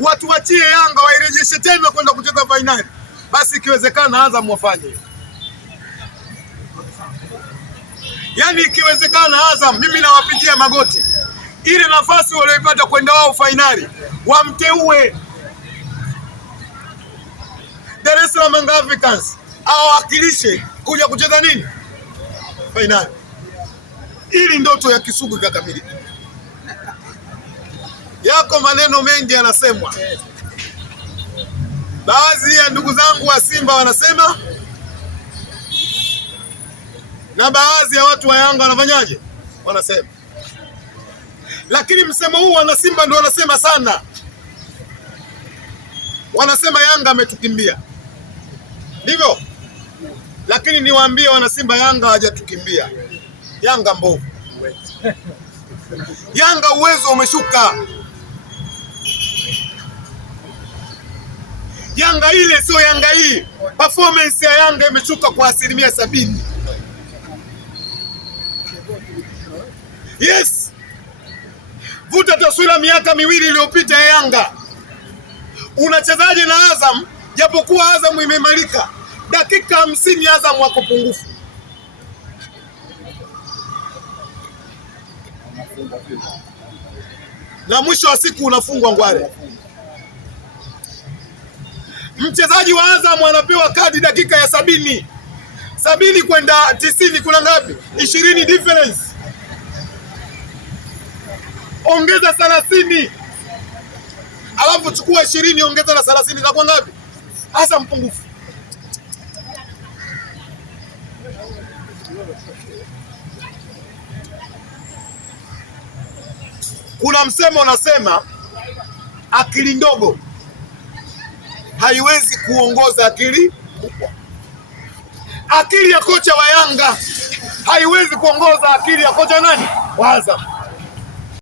watu wachie Yanga wairejeshe tena kwenda kucheza fainali, basi ikiwezekana Azam wafanye. Yaani ikiwezekana Azam, mimi nawapigia magoti, ile nafasi walioipata kwenda wao fainali wamteue Dar es Salaam Young Africans awakilishe kuja kucheza nini fainali, ili ndoto ya Kisugu ikakamilika. Yako maneno mengi yanasemwa, baadhi ya ndugu zangu wa Simba wanasema na baadhi ya watu wa Yanga wanafanyaje, wanasema. Lakini msemo huu wana Simba ndio wanasema sana, wanasema Yanga ametukimbia, ndivyo. Lakini niwaambie wana Simba, Yanga hajatukimbia. Yanga mbovu, Yanga uwezo umeshuka. Yanga ile sio Yanga hii. Performance ya Yanga imeshuka kwa 70%. Yes. Vuta taswira miaka miwili iliyopita ya Yanga. Unachezaje na Azam, japokuwa Azam imemalika. Dakika 50 Azam wako pungufu. Na mwisho wa siku unafungwa ngware. Mchezaji wa Azam anapewa kadi dakika ya 70. 70 kwenda 90 kuna ngapi? 20 difference. Ongeza 30. Alafu chukua 20 ongeza na 30 itakuwa ngapi? Azam pungufu. Kuna msemo unasema akili ndogo haiwezi kuongoza akili kubwa. Akili ya kocha wa Yanga haiwezi kuongoza akili ya kocha nani? Wa Azam.